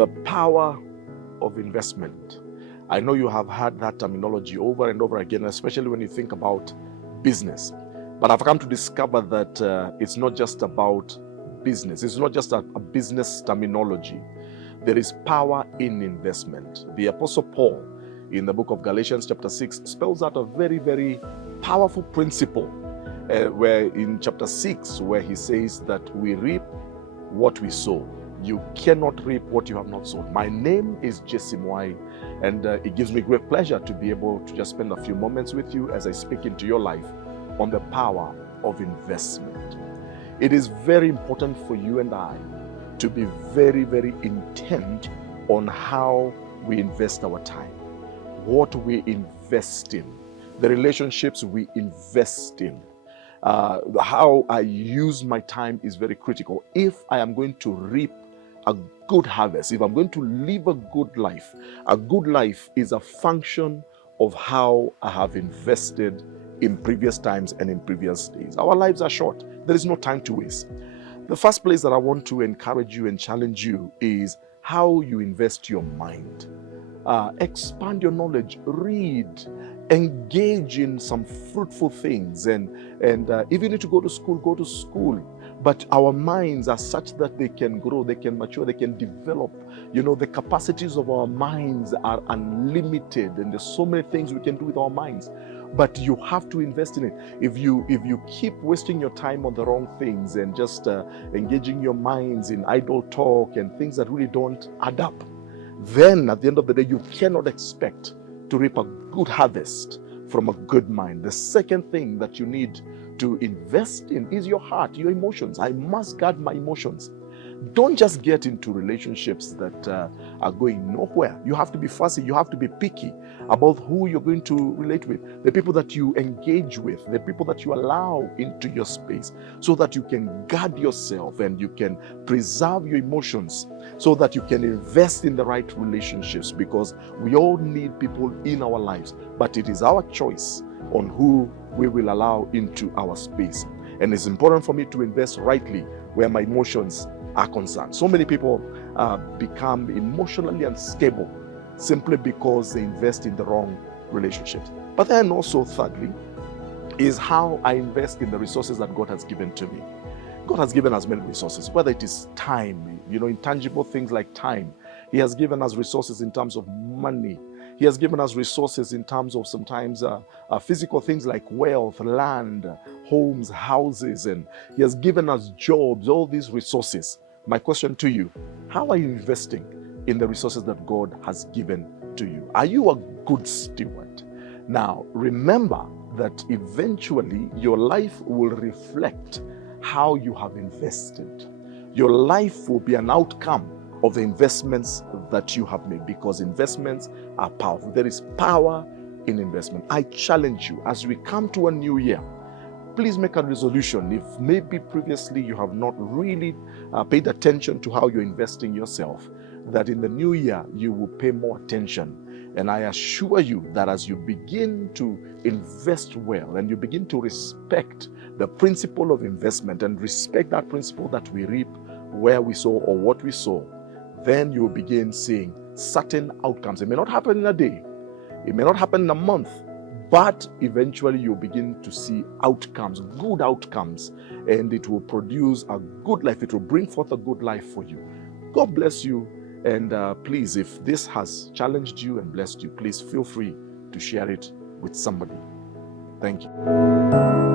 The power of investment. I know you have heard that terminology over and over again, especially when you think about business. But I've come to discover that it's not just about business. It's not just a business terminology. There is power in investment. The Apostle Paul, in the book of Galatians chapter 6, spells out a very, very powerful principle where in chapter 6, where he says that we reap what we sow. You cannot reap what you have not sown. My name is Mwai, and it gives me great pleasure to be able to just spend a few moments with you as I speak into your life on the power of investment. It is very important for you and I to be very, very intent on how we invest our time, what we invest in, the relationships we invest in. How I use my time is very critical. If I am going to reap a good harvest, if I'm going to live a good life is a function of how I have invested in previous times and in previous days. Our lives are short. There is no time to waste. The first place that I want to encourage you and challenge you is how you invest your mind. Expand your knowledge, read, engage in some fruitful things, and if you need to go to school, go to school. But our minds are such that they can grow, they can mature, they can develop. You know, the capacities of our minds are unlimited, and there's so many things we can do with our minds. But you have to invest in it. If you keep wasting your time on the wrong things and just engaging your minds in idle talk and things that really don't add up, then at the end of the day, you cannot expect to reap a good harvest from a good mind. The second thing that you need to invest in is your heart, your emotions. I must guard my emotions. Don't just get into relationships that are going nowhere. You have to be fussy. You have to be picky about who you're going to relate with, the people that you engage with, the people that you allow into your space, so that you can guard yourself and you can preserve your emotions so that you can invest in the right relationships, because we all need people in our lives, but it is our choice on who we will allow into our space. And it's important for me to invest rightly where my emotions are concerned. So many people become emotionally unstable simply because they invest in the wrong relationships. But then also, thirdly, is how I invest in the resources that God has given to me. God has given us many resources, whether it is time, intangible things like time. He has given us resources in terms of money. He has given us resources in terms of sometimes physical things like wealth, land, homes, houses, and He has given us jobs, all these resources. My question to you, how are you investing in the resources that God has given to you? Are you a good steward? Now, remember that eventually your life will reflect how you have invested. Your life will be an outcome of the investments that you have made, because investments are powerful. There is power in investment. I challenge you, as we come to a new year, please make a resolution. If maybe previously you have not really paid attention to how you're investing yourself, that in the new year you will pay more attention. And I assure you that as you begin to invest well and you begin to respect the principle of investment and respect that principle that we reap where we sow or what we sow, then you will begin seeing certain outcomes. It may not happen in a day, it may not happen in a month, but eventually you'll begin to see outcomes, good outcomes, and it will produce a good life. It will bring forth a good life for you. God bless you, and please, if this has challenged you and blessed you, please feel free to share it with somebody. Thank you.